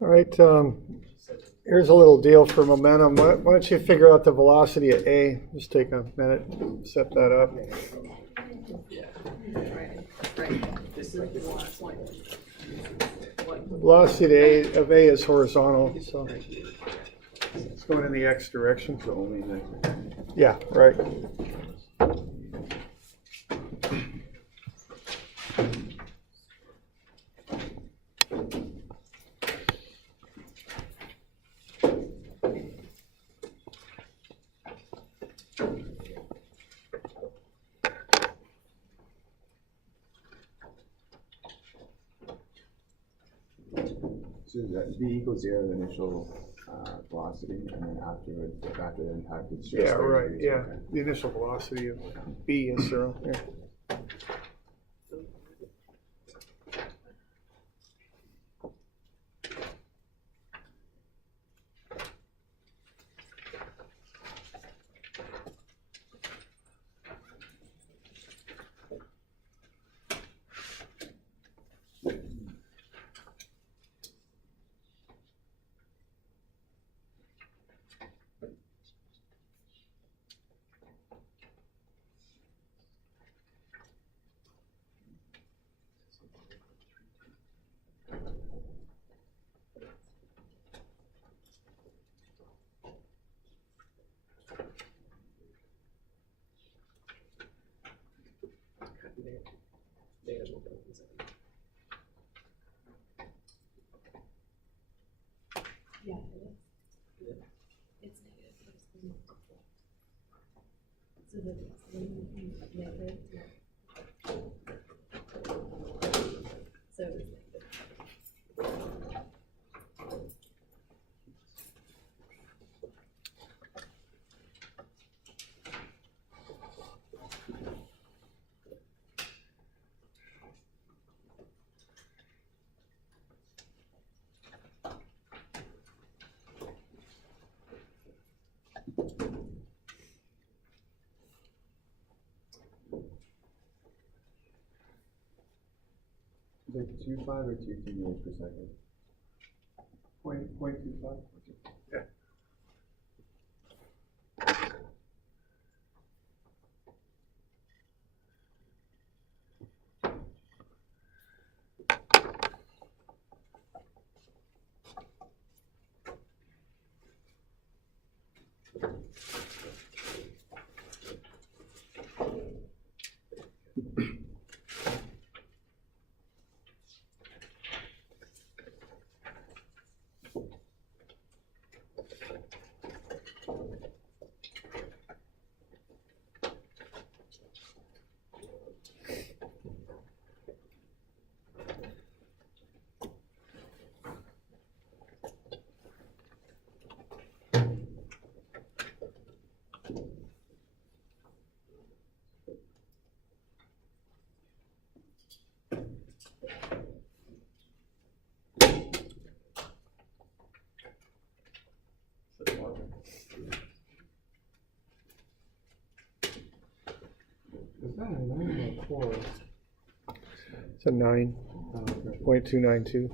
All right, here's a little deal for momentum. Why don't you figure out the velocity at A? Just take a minute, set that up. Velocity of A is horizontal, so it's going in the X direction. So only like, Yeah, right. so that V equals 0, the initial velocity, and then afterwards, after the impact, it's just Yeah, right. degrees. Yeah, Okay. the initial velocity of B is 0. Yeah. Yeah, it is. It's negative. So the negative. So it's negative. Is it 2.5 or 2 meters per second? 0.25. Yeah. Is that a 9 or a 4? It's a 9. Oh, okay. 0.292.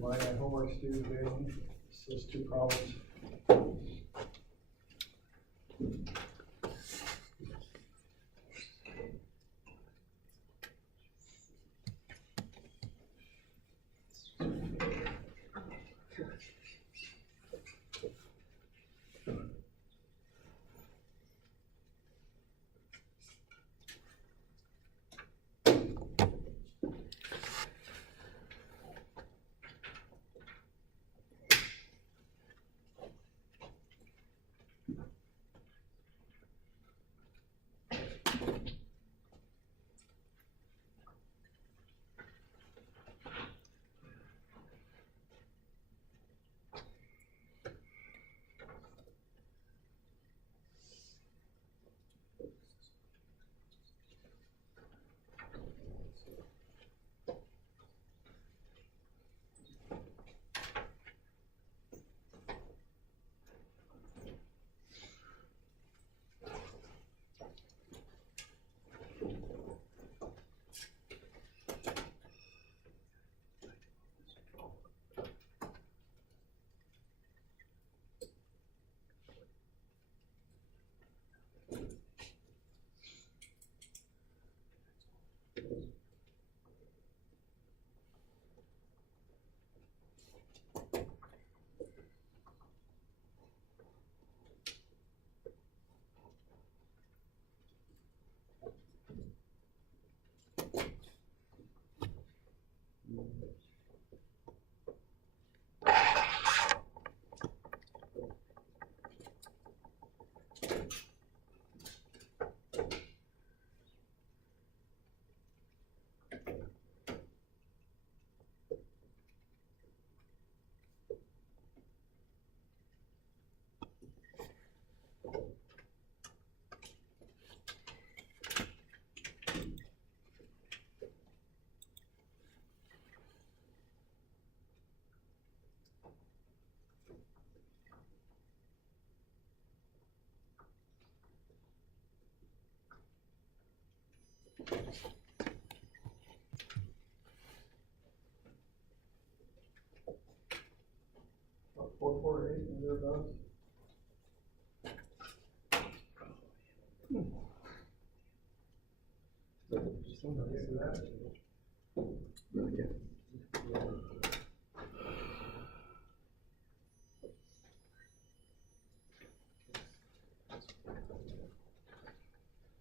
my homework's due today. It's those two problems. About 448 and thereabouts. Really good.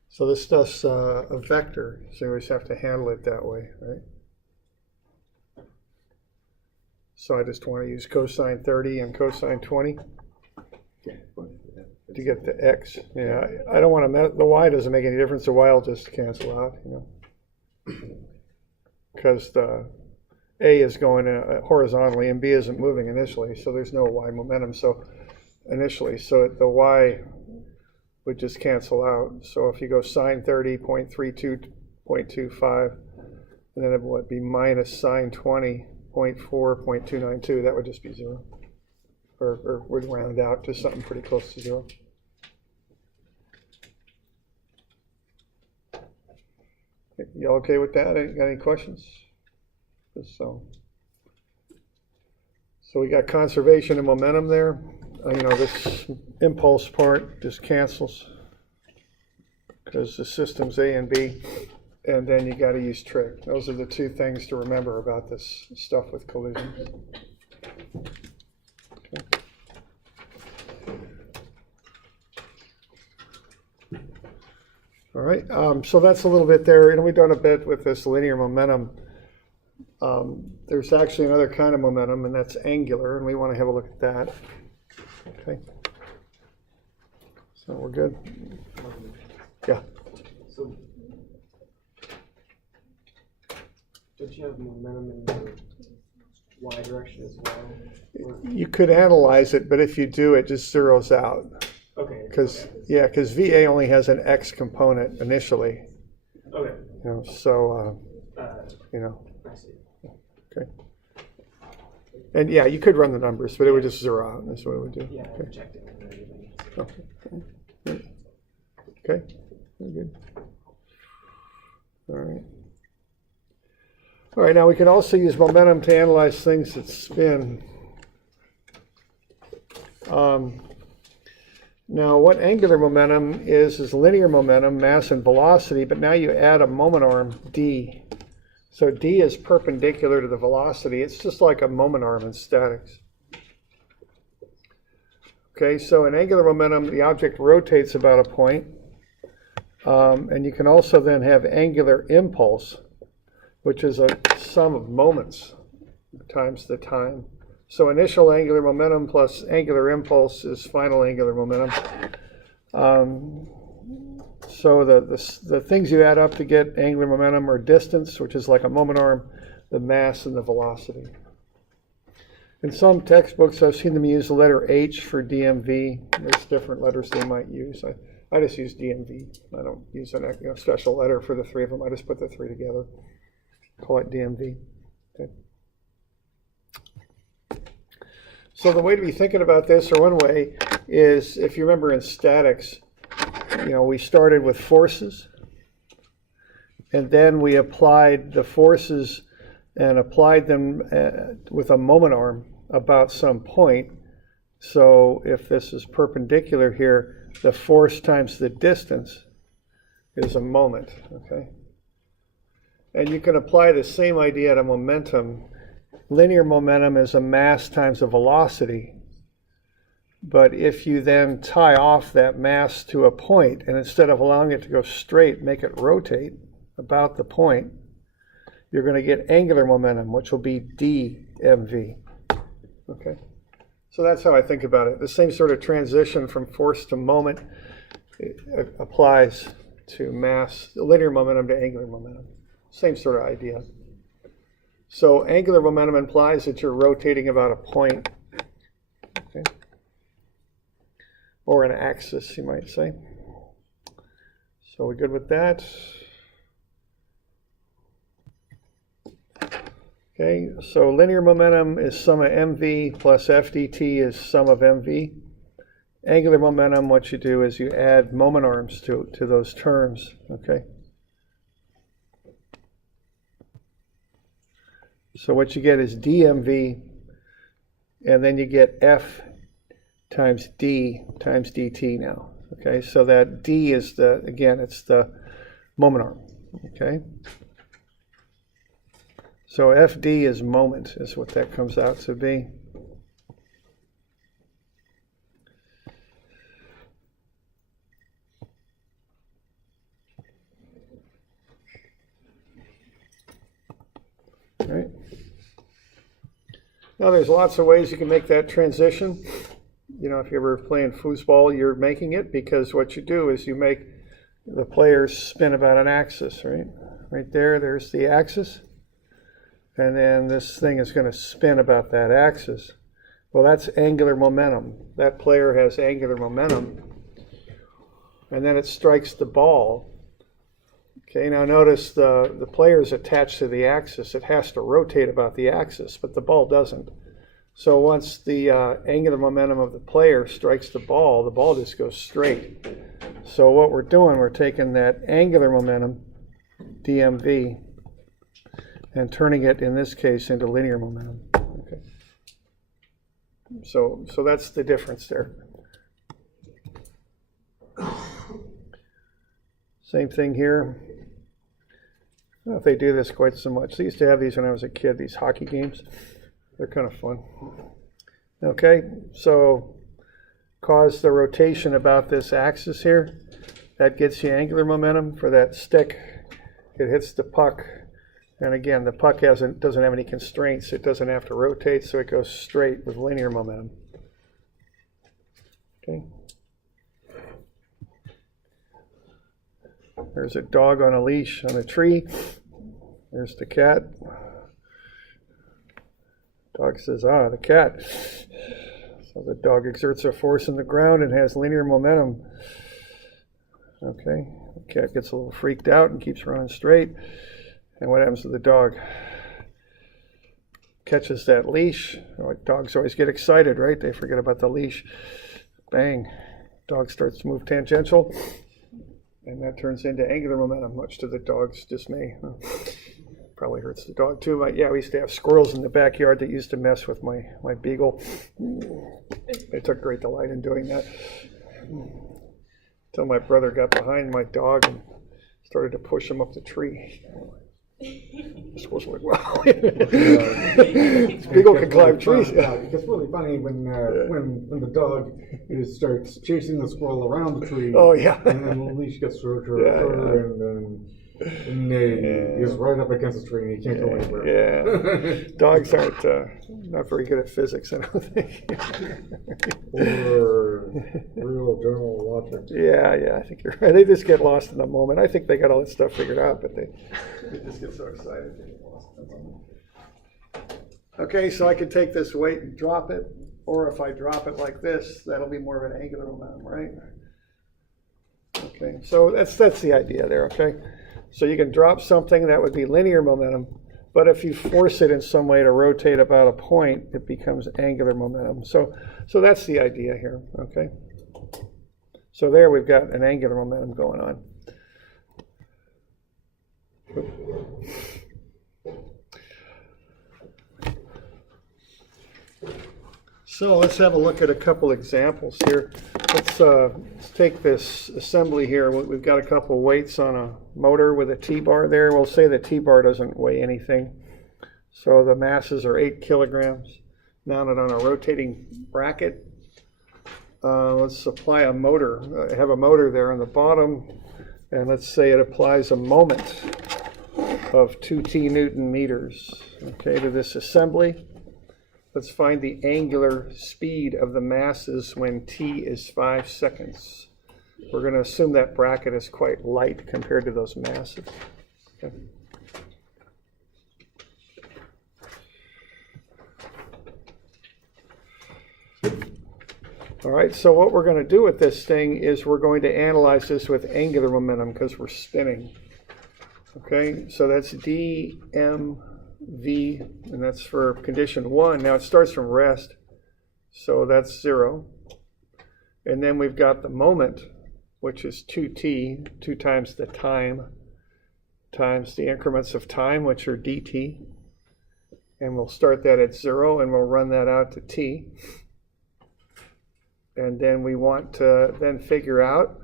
So this stuff's a vector, so we just have to handle it that way, right? So I just want to use cosine 30 and cosine 20 Yeah. to get the x. Yeah, I don't want to, the y doesn't make any difference, the y will just cancel out, you know. Because the A is going horizontally and B isn't moving initially, so there's no y momentum. So initially, so the y would just cancel out. So if you go sine 30, 0.32.25, and then it would be minus sine 20, 0.4.292, that would just be 0. Or would round out to something pretty close to 0. You all okay with that? Got any questions? So we got conservation of momentum there. You know, this impulse part just cancels because the system's A and B, and then you got to use trig. Those are the two things to remember about this stuff with collisions. Okay. All right, so that's a little bit there. You know, we've done a bit with this linear momentum. There's actually another kind of momentum, and that's angular, and we want to have a look at that. Okay. So we're good. Yeah. So, don't you have momentum in the y direction as well? Or? You could analyze it, but if you do, it just zeroes out. Okay. Because because VA only has an x component initially. Okay. You know, so you know. I see. Okay. And yeah, you could run the numbers, but it would just zero out. That's what it would do. Yeah, Okay. I checked it and everything. Okay. Okay. Very good. All right. All right, now we can also use momentum to analyze things that spin. Now, what angular momentum is linear momentum, mass, and velocity, but now you add a moment arm, d. So d is perpendicular to the velocity. It's just like a moment arm in statics. Okay, so in angular momentum, the object rotates about a point. And you can also then have angular impulse, which is a sum of moments times the time. So initial angular momentum plus angular impulse is final angular momentum. So the things you add up to get angular momentum are distance, which is like a moment arm, the mass, and the velocity. In some textbooks, I've seen them use the letter H for DMV. There's different letters they might use. I just use DMV. I don't use a special letter for the three of them. I just put the three together. Call it DMV. Okay. So the way to be thinking about this, or one way, is if you remember in statics, we started with forces, and then we applied the forces and applied them with a moment arm about some point. So if this is perpendicular here, the force times the distance is a moment, okay? And you can apply the same idea to momentum. Linear momentum is a mass times a velocity. But if you then tie off that mass to a point, and instead of allowing it to go straight, make it rotate about the point, you're going to get angular momentum, which will be dmv. Okay? So that's how I think about it. The same sort of transition from force to moment applies to mass, linear momentum to angular momentum. Same sort of idea. So angular momentum implies that you're rotating about a point, okay? Or an axis, you might say. So we're good with that? Okay, so linear momentum is sum of mv plus fdt is sum of mv. Angular momentum, what you do is you add moment arms to those terms, okay? So what you get is dmv, and then you get f times d times dt now, okay? So that d is it's the moment arm, okay? So fd is moment, is what that comes out to be. All right. Now there's lots of ways you can make that transition. If you're ever playing foosball, you're making it because what you do is you make the players spin about an axis, right? Right there's the axis. And then this thing is going to spin about that axis. Well, that's angular momentum. That player has angular momentum. And then it strikes the ball. Okay, now notice the player is attached to the axis. It has to rotate about the axis, but the ball doesn't. So once the angular momentum of the player strikes the ball just goes straight. So what we're doing, we're taking that angular momentum, dmv, and turning it, in this case, into linear momentum. Okay. So that's the difference there. Same thing here. I don't know if they do this quite so much. They used to have these when I was a kid, these hockey games. They're kind of fun. Okay, so cause the rotation about this axis here. That gets you angular momentum for that stick. It hits the puck. And again, the puck doesn't have any constraints. It doesn't have to rotate, so it goes straight with linear momentum. Okay. There's a dog on a leash on a tree. There's the cat. Dog says, the cat. So the dog exerts a force in the ground and has linear momentum. Okay, the cat gets a little freaked out and keeps running straight. And what happens to the dog? Catches that leash. Dogs always get excited, right? They forget about the leash. Bang. Dog starts to move tangential. And that turns into angular momentum, much to the dog's dismay. probably hurts the dog too. We used to have squirrels in the backyard that used to mess with my beagle. They took great delight in doing that. Until my brother got behind my dog and started to push him up the tree. The squirrels were like, wow. This beagle can climb trees. It's really funny when the dog starts chasing the squirrel around the tree. Oh, yeah. And then the leash gets shorter, and he's right up against the tree and he can't go anywhere. Yeah. Dogs aren't not very good at physics, I don't think. Or real general logic. Yeah, I think you're right. They just get lost in the moment. I think they got all that stuff figured out, but they just get so excited they get lost in the moment. Okay, so I can take this weight and drop it, or if I drop it like this, that'll be more of an angular momentum, right? Okay, so that's the idea there, okay? So you can drop something, that would be linear momentum, but if you force it in some way to rotate about a point, it becomes angular momentum. So that's the idea here, okay? So there we've got an angular momentum going on. So let's have a look at a couple examples here. Let's take this assembly here. We've got a couple weights on a motor with a T-bar there. We'll say the T-bar doesn't weigh anything. So the masses are 8 kilograms mounted on a rotating bracket. Let's apply a motor. I have a motor there on the bottom, and let's say it applies a moment of 2t Newton meters, okay, to this assembly. Let's find the angular speed of the masses when t is 5 seconds. We're going to assume that bracket is quite light compared to those masses. Okay. All right, so what we're going to do with this thing is we're going to analyze this with angular momentum because we're spinning. Okay, so that's dmv, and that's for condition 1. Now it starts from rest, so that's 0. And then we've got the moment, which is 2t, 2 times the time, times the increments of time, which are dt. And we'll start that at 0, and we'll run that out to t. And then we want to then figure out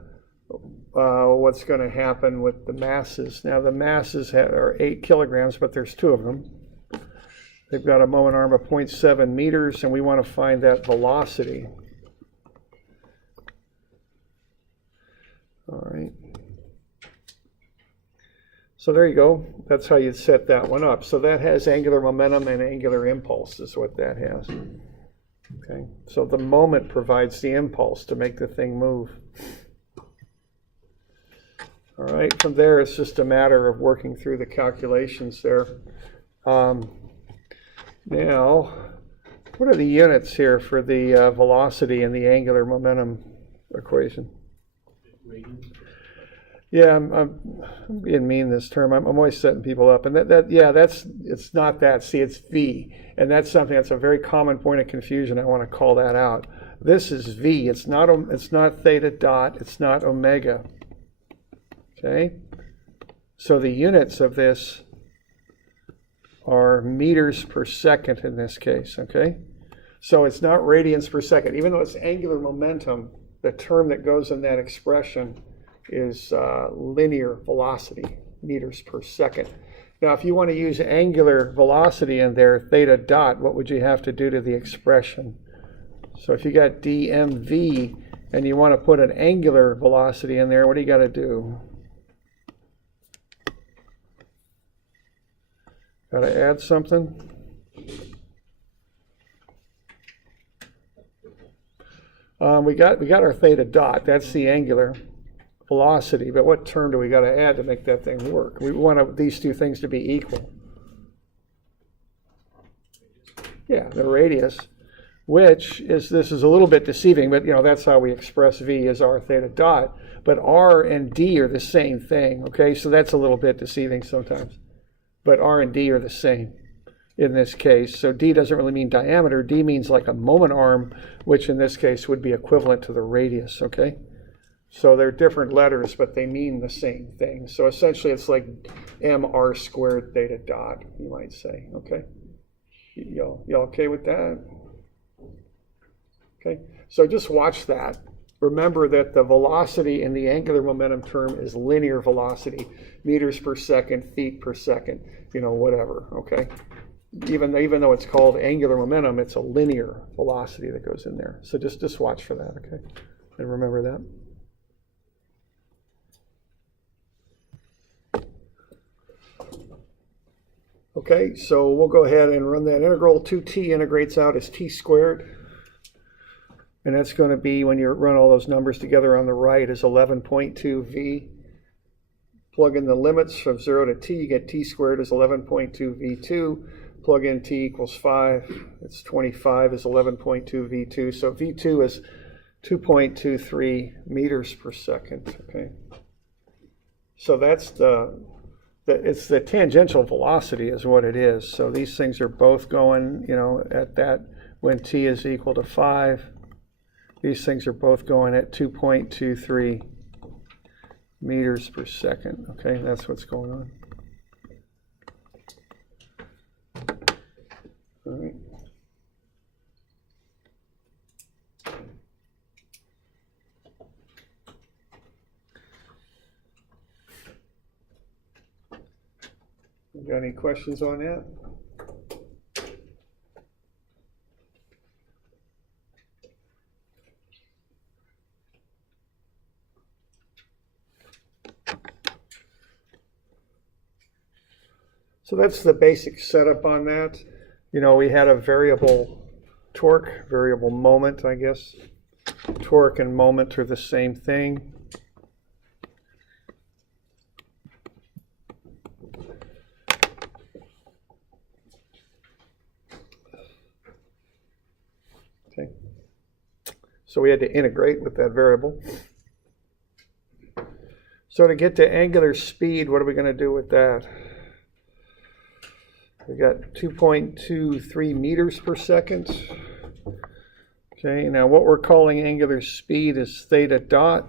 what's going to happen with the masses. Now the masses are 8 kilograms, but there's 2 of them. They've got a moment arm of 0.7 meters, and we want to find that velocity. All right. So there you go. That's how you'd set that one up. So that has angular momentum and angular impulse is what that has. Okay. So the moment provides the impulse to make the thing move. All right. From there, it's just a matter of working through the calculations there. Now, what are the units here for the velocity and the angular momentum equation? Yeah, I'm being mean this term. I'm always setting people up, and it's not that. See, it's V, and that's something that's a very common point of confusion. I want to call that out. This is V. It's not theta dot. It's not omega. Okay, so the units of this are meters per second in this case. Okay, so it's not radians per second, even though it's angular momentum. The term that goes in that expression is linear velocity, meters per second. Now, if you want to use angular velocity in there, theta dot, what would you have to do to the expression? So if you got dmv and you want to put an angular velocity in there, what do you got to do? Got to add something? We got our theta dot. That's the angular velocity. But what term do we got to add to make that thing work? We want these two things to be equal. Yeah, the radius, which is, this is a little bit deceiving, but that's how we express v as r theta dot. But r and d are the same thing. Okay, so that's a little bit deceiving sometimes. But r and d are the same in this case. So d doesn't really mean diameter. D means like a moment arm, which in this case would be equivalent to the radius, okay? So they're different letters, but they mean the same thing. So essentially it's like mr squared theta dot, you might say, okay? Y'all okay with that? Okay, so just watch that. Remember that the velocity in the angular momentum term is linear velocity, meters per second, feet per second, whatever, okay? Even though it's called angular momentum, it's a linear velocity that goes in there. So just watch for that, okay? And remember that. Okay, so we'll go ahead and run that integral. 2t integrates out as t squared. And that's going to be, when you run all those numbers together on the right, is 11.2 v. Plug in the limits from 0 to t, you get t squared is 11.2 v2. Plug in t equals 5. It's 25 is 11.2 v2. So v2 is 2.23 meters per second. Okay. So that's it's the tangential velocity is what it is. So these things are both going, at that when t is equal to 5. These things are both going at 2.23 meters per second. Okay, that's what's going on. All right. You got any questions on that? So that's the basic setup on that. We had a variable torque, variable moment, I guess. Torque and moment are the same thing. Okay. So we had to integrate with that variable. So to get to angular speed, what are we going to do with that? We got 2.23 meters per second. Okay, now what we're calling angular speed is theta dot.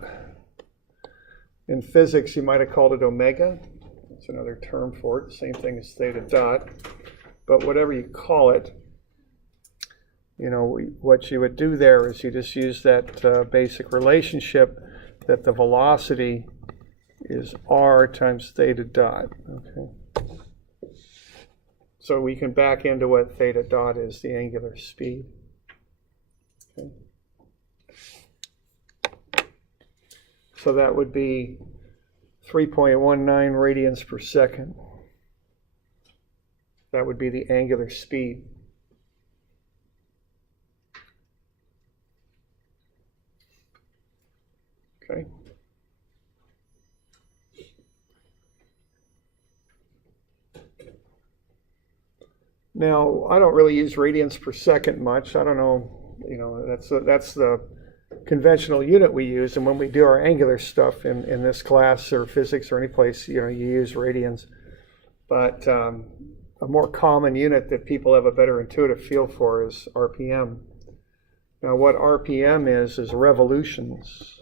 In physics, you might have called it omega. That's another term for it, same thing as theta dot. But whatever you call it, what you would do there is you just use that basic relationship that the velocity is r times theta dot. Okay. So we can back into what theta dot is, the angular speed. Okay. So that would be 3.19 radians per second. That would be the angular speed. Okay. Now, I don't really use radians per second much. I don't know, that's the conventional unit we use. And when we do our angular stuff in this class or physics or any place, you use radians. But a more common unit that people have a better intuitive feel for is RPM. Now, what RPM is revolutions.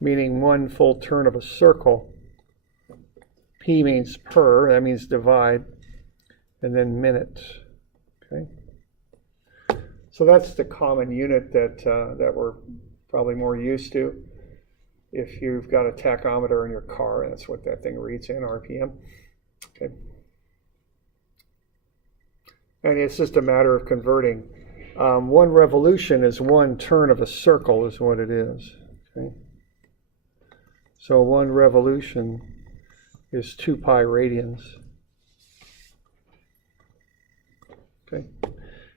Meaning one full turn of a circle. P means per, that means divide, and then minute. Okay. So that's the common unit that we're probably more used to. If you've got a tachometer in your car, that's what that thing reads in, RPM. Okay. And it's just a matter of converting. One revolution is one turn of a circle is what it is. Okay. So one revolution is 2 pi radians. Okay.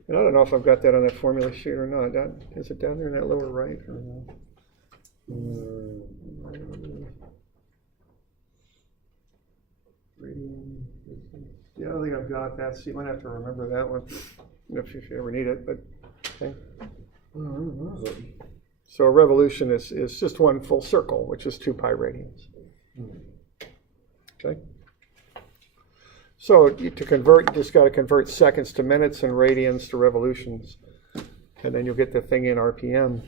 And I don't know if I've got that on that formula sheet or not. Is it down there in that lower right? Or no? Yeah, I don't think I've got that. So you might have to remember that one if you ever need it. But okay. So a revolution is just one full circle, which is 2 pi radians. Okay. So to convert, you just got to convert seconds to minutes and radians to revolutions. and then you'll get the thing in RPM.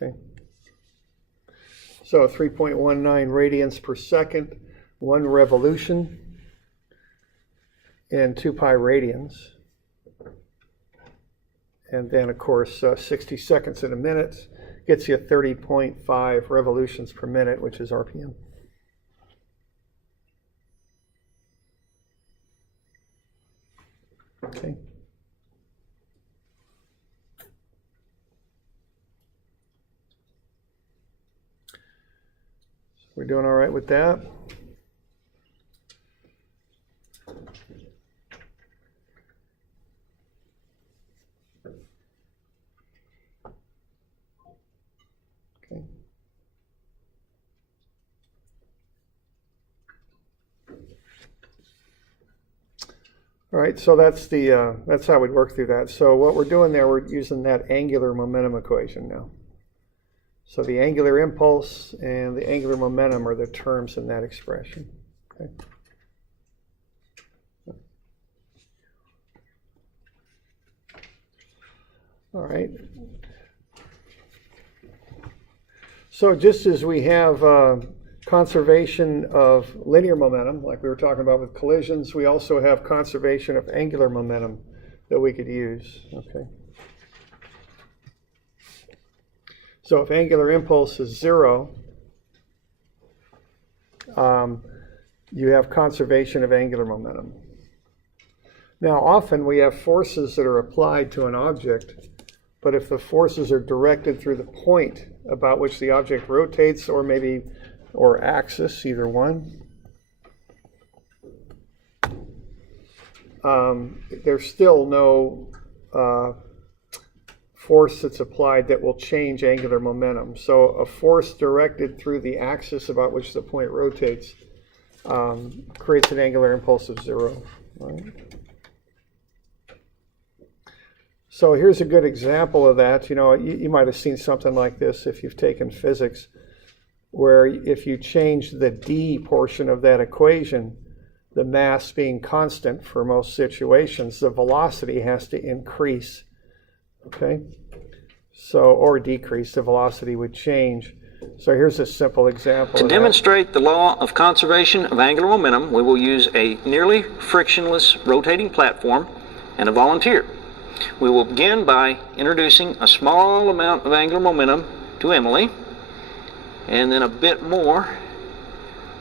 Okay. So 3.19 radians per second, 1 revolution, and 2 pi radians. And then, of course, 60 seconds in a minute gets you 30.5 revolutions per minute, which is RPM. Okay. We're doing all right with that? Okay. All right, so that's how we'd work through that. So what we're doing there, we're using that angular momentum equation now. So the angular impulse and the angular momentum are the terms in that expression. Okay. All right. So just as we have conservation of linear momentum, like we were talking about with collisions, we also have conservation of angular momentum that we could use. Okay. So if angular impulse is 0, you have conservation of angular momentum. Now, often we have forces that are applied to an object, but if the forces are directed through the point about which the object rotates, or axis, either one, there's still no force that's applied that will change angular momentum. So a force directed through the axis about which the point rotates creates an angular impulse of 0. Right? So here's a good example of that. You know, you might have seen something like this if you've taken physics, where if you change the d portion of that equation, the mass being constant for most situations, the velocity has to increase. Okay, so, or decrease, the velocity would change. So here's a simple example. To demonstrate the law of conservation of angular momentum, we will use a nearly frictionless rotating platform and a volunteer. We will begin by introducing a small amount of angular momentum to Emily, and then a bit more.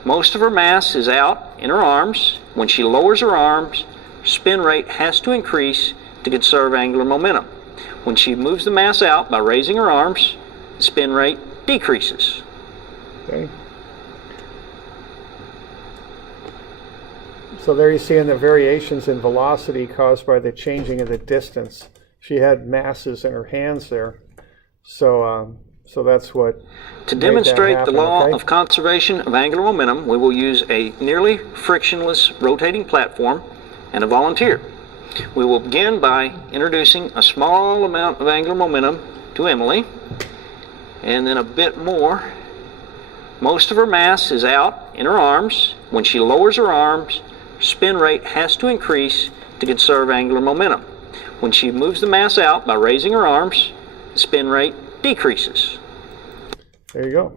Most of her mass is out in her arms. When she lowers her arms, spin rate has to increase to conserve angular momentum. When she moves the mass out by raising her arms, the spin rate decreases. Okay. So there you see in the variations in velocity caused by the changing of the distance. She had masses in her hands there. So that's what. To demonstrate happen, the law okay? of conservation of angular momentum, we will use a nearly frictionless rotating platform and a volunteer. We will begin by introducing a small amount of angular momentum to Emily, and then a bit more. Most of her mass is out in her arms. When she lowers her arms, spin rate has to increase to conserve angular momentum. When she moves the mass out by raising her arms, the spin rate decreases. There you go.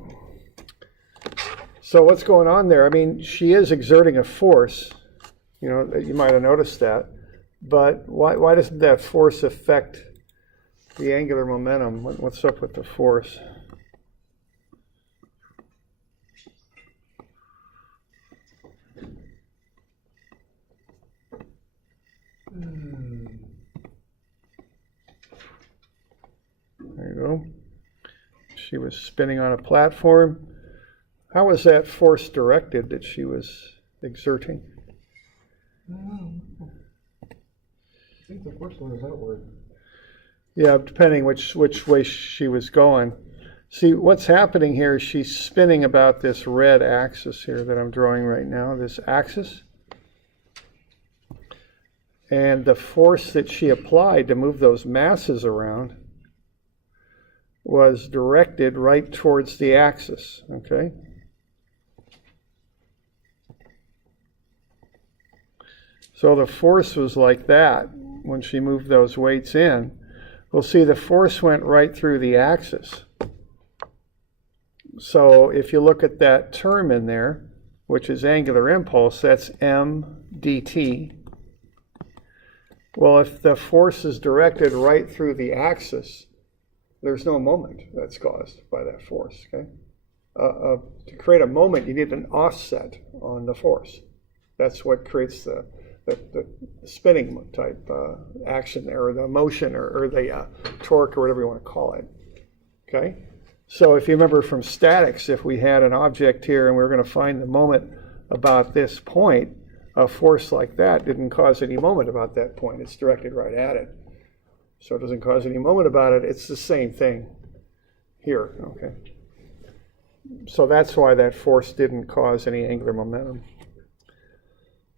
So what's going on there? I mean, she is exerting a force. You know, you might have noticed that. But why doesn't that force affect the angular momentum? What's up with the force? There you go. She was spinning on a platform. How was that force directed that she was exerting? I think the first one is outward. Yeah, depending which way she was going. See, what's happening here is she's spinning about this red axis here that I'm drawing right now, this axis. And the force that she applied to move those masses around was directed right towards the axis, okay? So the force was like that when she moved those weights in. We'll see the force went right through the axis. So if you look at that term in there, which is angular impulse, that's m dt. Well, if the force is directed right through the axis, there's no moment that's caused by that force, okay? To create a moment, you need an offset on the force. That's what creates the spinning type action there, or the motion, or the torque, or whatever you want to call it, okay? So if you remember from statics, if we had an object here and we were going to find the moment about this point, a force like that didn't cause any moment about that point. It's directed right at it. So it doesn't cause any moment about it. It's the same thing here, okay? So that's why that force didn't cause any angular momentum.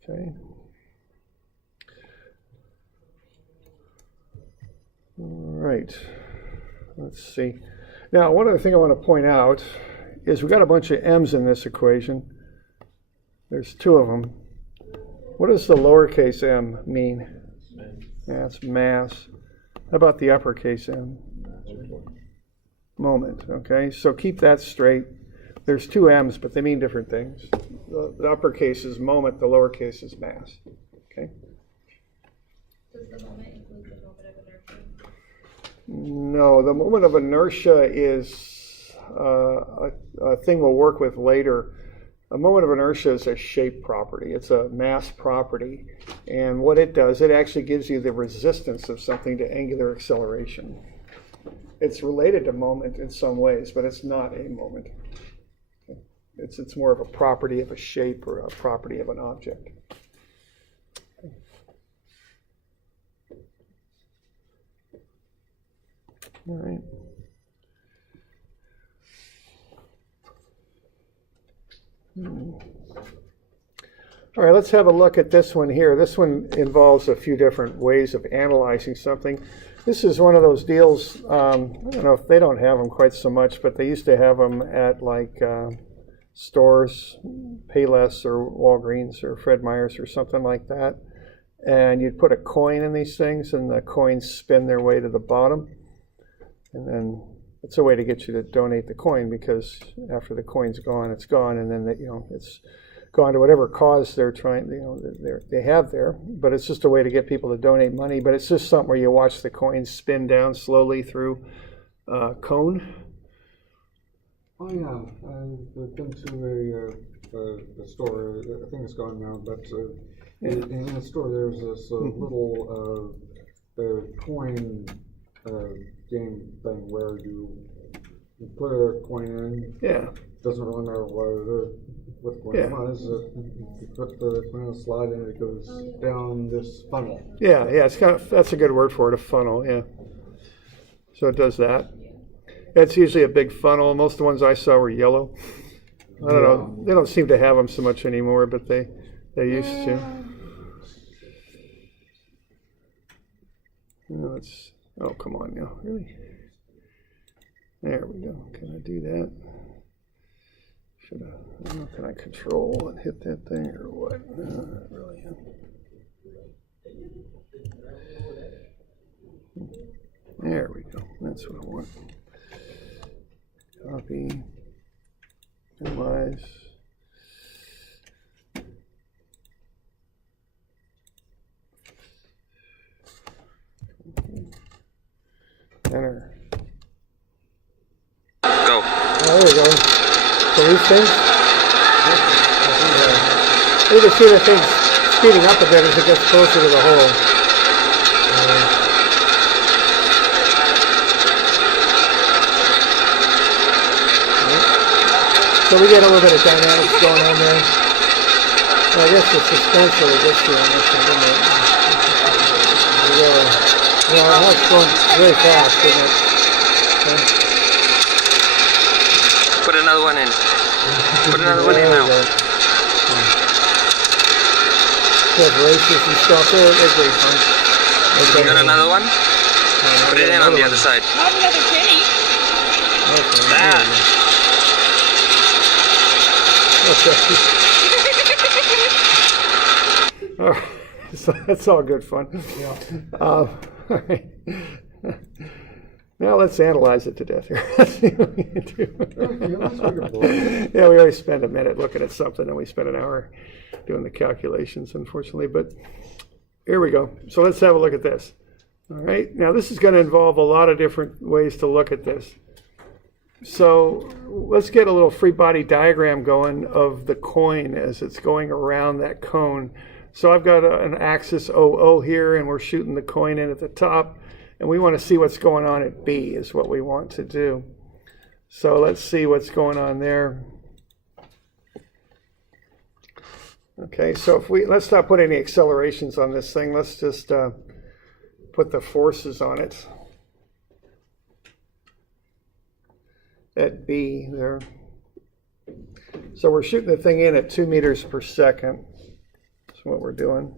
Okay. All right. Let's see. Now, one other thing I want to point out is we've got a bunch of m's in this equation. There's two of them. What does the lowercase m mean? Yeah, it's mass. How about the uppercase m? Moment, okay? So keep that straight. There's two m's, but they mean different things. The uppercase is moment, the lowercase is mass, okay? Does the moment include the moment of inertia? No, the moment of inertia is a thing we'll work with later. A moment of inertia is a shape property. It's a mass property. And what it does, it actually gives you the resistance of something to angular acceleration. It's related to moment in some ways, but it's not a moment. It's more of a property of a shape or a property of an object. All right. All right, let's have a look at this one here. This one involves a few different ways of analyzing something. This is one of those deals, I don't know if they don't have them quite so much, but they used to have them at like stores, Payless or Walgreens or Fred Meyer's or something like that. And you'd put a coin in these things and the coins spin their way to the bottom. And then it's a way to get you to donate the coin, because after the coin's gone, it's gone, and then it's gone to whatever cause they're trying, they have there. But it's just a way to get people to donate money. But it's just something where you watch the coins spin down slowly through a cone. Oh yeah, I've been to a store. I think it's gone now, but in the store there's this little coin game thing where you put a coin in. Yeah. Doesn't really matter what the coin was. You put the coin on the slide and it goes down this funnel. Yeah, it's that's a good word for it, a funnel. Yeah. So it does that. It's usually a big funnel. Most of the ones I saw were yellow. I don't know. They don't seem to have them so much anymore, but they used to. No, oh, come on now. Really? There we go. Can I do that? I don't know, can I control and hit that thing or what? No, not really. There we go. That's what I want. Copy. Minimize. Enter. Go. Oh, there we go. So these things, you can see the thing's speeding up a bit as it gets closer to the hole. So we get a little bit of dynamics going on there. Well, I guess the suspense really gets you on this one, doesn't it? That's going really fast, isn't it? Okay. Put another one in. Put another one in now. There's races and stuff. They're great fun. You got another one? Put it in on the other side. Not another penny. Okay. That. Okay. So that's all good fun. Yeah. All right. Now let's analyze it to death here. Let's see what we can do. Okay, let's make a board. Yeah, we always spend a minute looking at something and we spend an hour doing the calculations, unfortunately, but here we go. So let's have a look at this. All right, now this is going to involve a lot of different ways to look at this. So let's get a little free body diagram going of the coin as it's going around that cone. So I've got an axis OO here, and we're shooting the coin in at the top, and we want to see what's going on at B is what we want to do. So let's see what's going on there. Okay, so if let's not put any accelerations on this thing. Let's just put the forces on it. At B there. So we're shooting the thing in at 2 meters per second. That's what we're doing.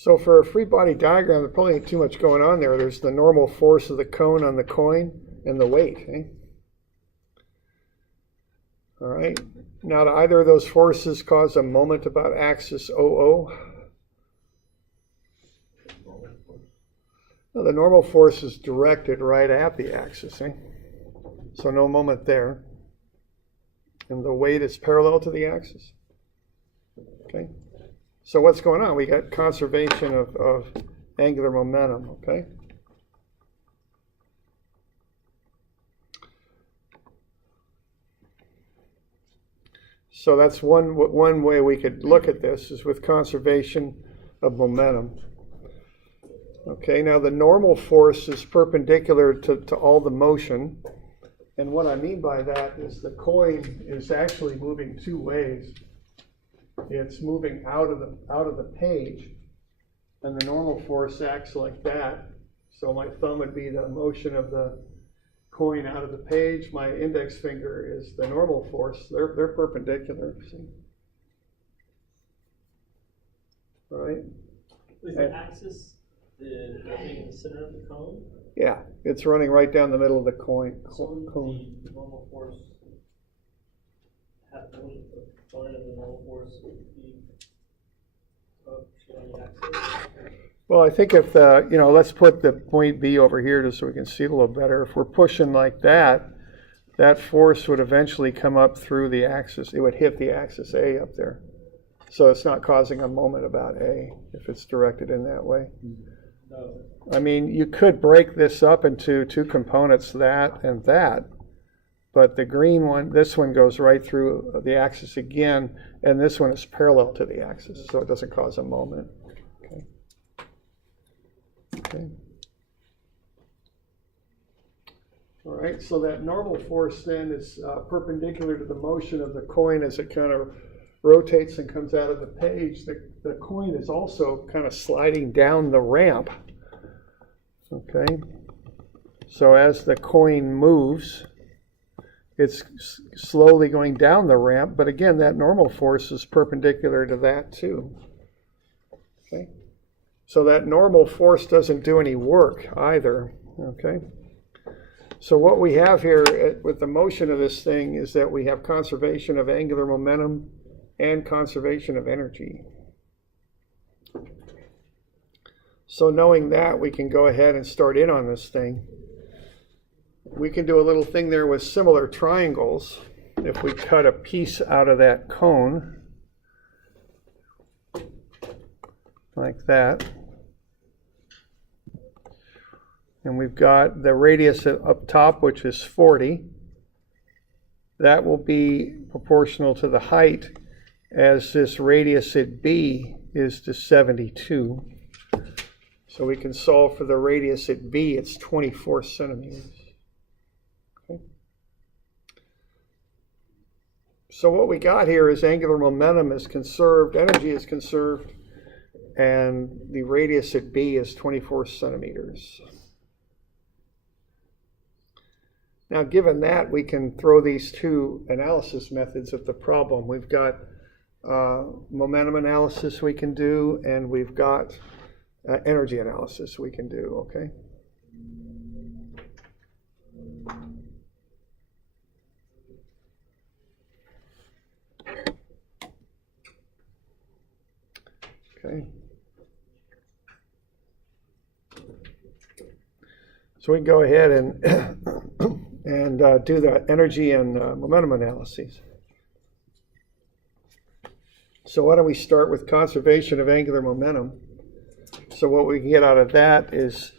So for a free body diagram, there's probably ain't too much going on there. There's the normal force of the cone on the coin and the weight. Eh? All right. Now, do either of those forces cause a moment about axis OO? Well, the normal force is directed right at the axis. Eh? So no moment there. And the weight is parallel to the axis. Okay. So what's going on? We got conservation of angular momentum, okay? So that's one way we could look at this is with conservation of momentum. Okay, now the normal force is perpendicular to all the motion. And what I mean by that is the coin is actually moving two ways. It's moving out of the page, and the normal force acts like that. So my thumb would be the motion of the coin out of the page. My index finger is the normal force. They're perpendicular. See? All right. Is the axis the thing in the center of the cone? Yeah, it's running right down the middle of the cone. So the normal force, the component of the normal force would be on the axis. Well, I think if let's put the point B over here just so we can see it a little better. If we're pushing like that, that force would eventually come up through the axis. It would hit the axis A up there. So it's not causing a moment about A if it's directed in that way. No. I mean, you could break this up into two components, that and that. But the green one, this one goes right through the axis again, and this one is parallel to the axis, so it doesn't cause a moment. Okay. Okay. All right, so that normal force then is perpendicular to the motion of the coin as it kind of rotates and comes out of the page. The coin is also kind of sliding down the ramp. Okay, so as the coin moves, it's slowly going down the ramp, but again, that normal force is perpendicular to that too. Okay, so that normal force doesn't do any work either. Okay, so what we have here with the motion of this thing is that we have conservation of angular momentum and conservation of energy. So knowing that, we can go ahead and start in on this thing. We can do a little thing there with similar triangles. If we cut a piece out of that cone, like that. And we've got the radius up top, which is 40. That will be proportional to the height, as this radius at B is to 72. So we can solve for the radius at B, it's 24 centimeters. Okay. So what we got here is angular momentum is conserved, energy is conserved, and the radius at B is 24 centimeters. Now, given that, we can throw these two analysis methods at the problem. We've got momentum analysis we can do, and we've got energy analysis we can do, okay? Okay. So we can go ahead and do the energy and momentum analyses. So why don't we start with conservation of angular momentum? So what we can get out of that is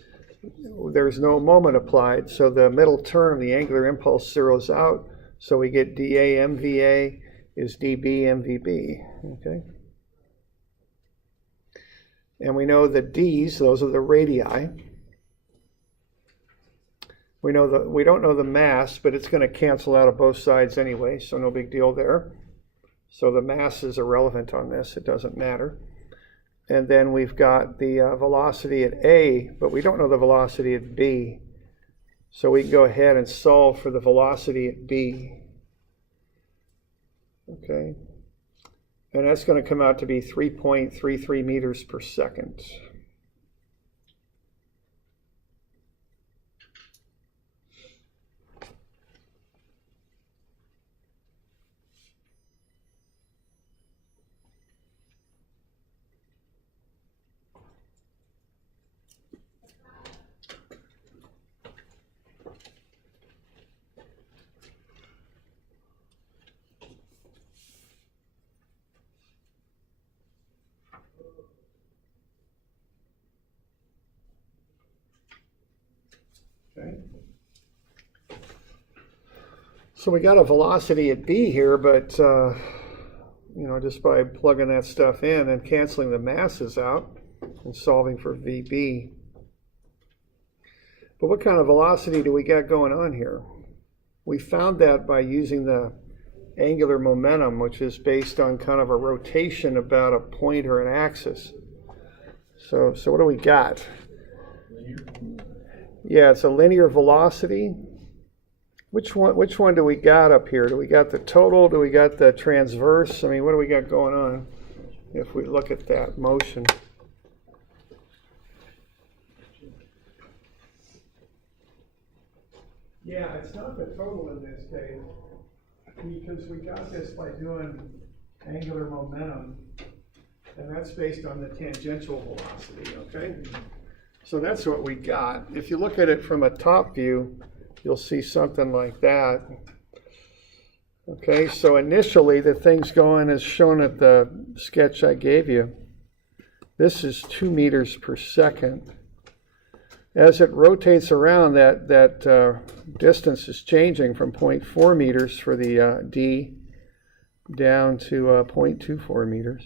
there's no moment applied, so the middle term, the angular impulse, zeroes out, so we get dA mVA is dB mVB, okay? And we know the d's, those are the radii. We don't know the mass, but it's going to cancel out of both sides anyway, so no big deal there. So the mass is irrelevant on this, it doesn't matter. And then we've got the velocity at A, but we don't know the velocity at B. So we can go ahead and solve for the velocity at B. Okay. And that's going to come out to be 3.33 meters per second. Okay. So we got a velocity at B here, but just by plugging that stuff in and canceling the masses out and solving for VB. But what kind of velocity do we got going on here? We found that by using the angular momentum, which is based on kind of a rotation about a point or an axis. So what do we got? Yeah, it's a linear velocity. Which one do we got up here? Do we got the total? Do we got the transverse? I mean, what do we got going on if we look at that motion? Yeah, it's not the total in this case, because we got this by doing angular momentum, and that's based on the tangential velocity, okay? So that's what we got. If you look at it from a top view, you'll see something like that. Okay, so initially the thing's going as shown at the sketch I gave you. This is 2 meters per second. As it rotates around, that distance is changing from 0.4 meters for the D down to 0.24 meters.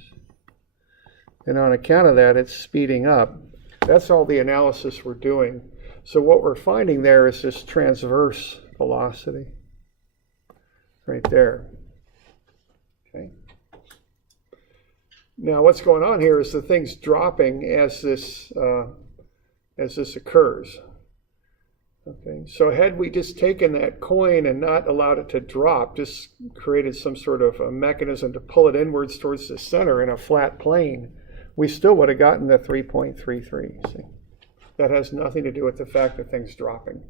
And on account of that, it's speeding up. That's all the analysis we're doing. So what we're finding there is this transverse velocity right there. Okay. Now what's going on here is the thing's dropping as this occurs. Okay. So had we just taken that coin and not allowed it to drop, just created some sort of a mechanism to pull it inwards towards the center in a flat plane, we still would have gotten the 3.33. See? That has nothing to do with the fact that things dropping.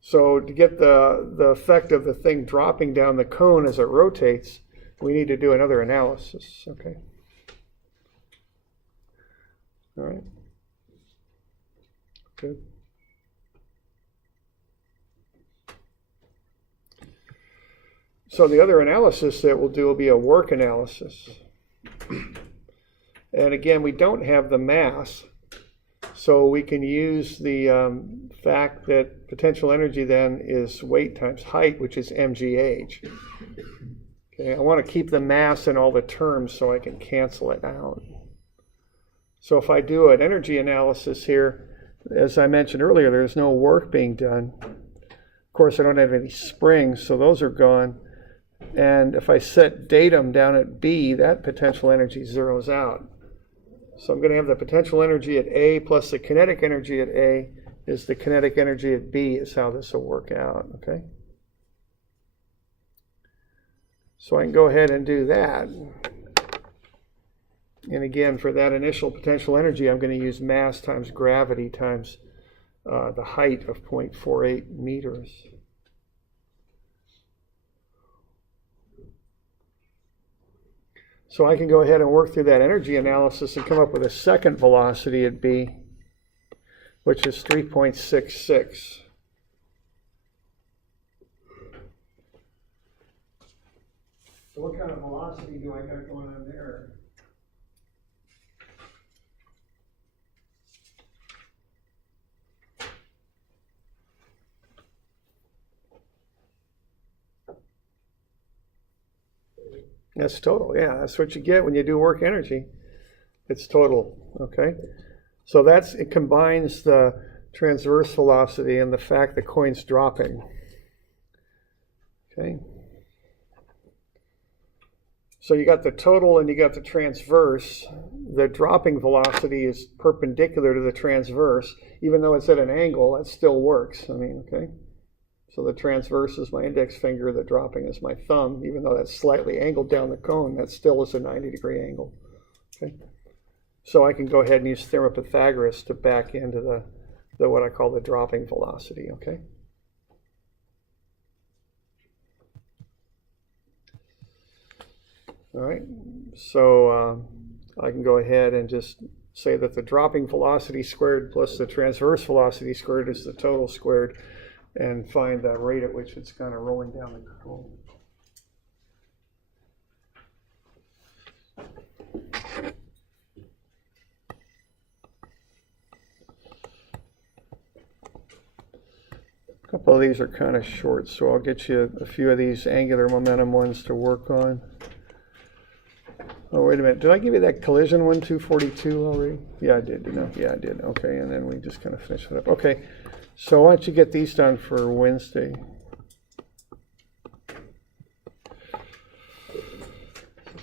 So to get the effect of the thing dropping down the cone as it rotates, we need to do another analysis, okay? All right. Good. So the other analysis that we'll do will be a work analysis. And again, we don't have the mass, so we can use the fact that potential energy then is weight times height, which is mgh. Okay, I want to keep the mass in all the terms so I can cancel it out. So if I do an energy analysis here, as I mentioned earlier, there's no work being done. Of course, I don't have any springs, so those are gone. And if I set datum down at B, that potential energy zeroes out. So I'm going to have the potential energy at A plus the kinetic energy at A is the kinetic energy at B is how this will work out, okay? So I can go ahead and do that. And again, for that initial potential energy, I'm going to use mass times gravity times the height of 0.48 meters. So I can go ahead and work through that energy analysis and come up with a second velocity at B, which is 3.66. So what kind of velocity do I got going on there? That's total, yeah, that's what you get when you do work energy. It's total, okay? So it combines the transverse velocity and the fact the coin's dropping. Okay? So you got the total and you got the transverse. The dropping velocity is perpendicular to the transverse. Even though it's at an angle, that still works. I mean, okay? So the transverse is my index finger, the dropping is my thumb. Even though that's slightly angled down the cone, that still is a 90-degree angle. Okay? So I can go ahead and use theorem of Pythagoras to back into the what I call the dropping velocity, okay? All right, so I can go ahead and just say that the dropping velocity squared plus the transverse velocity squared is the total squared, and find the rate at which it's kind of rolling down the cone. A couple of these are kind of short, so I'll get you a few of these angular momentum ones to work on. Oh, wait a minute. Did I give you that collision one, 242 already? Yeah, I did. Yeah, I did. Okay, and then we just kind of finish it up. Okay. So why don't you get these done for Wednesday?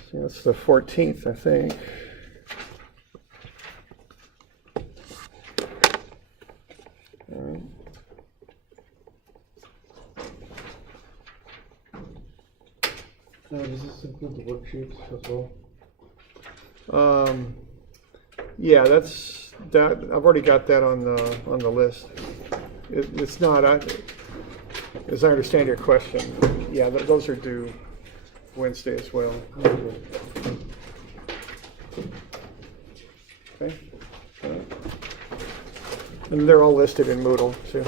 See, that's the 14th, I think. All right. Does this include the worksheets as well? Yeah, that's that. I've already got that on the list. It's not. As I understand your question, yeah, those are due Wednesday as well. Okay. All right. And they're all listed in Moodle too.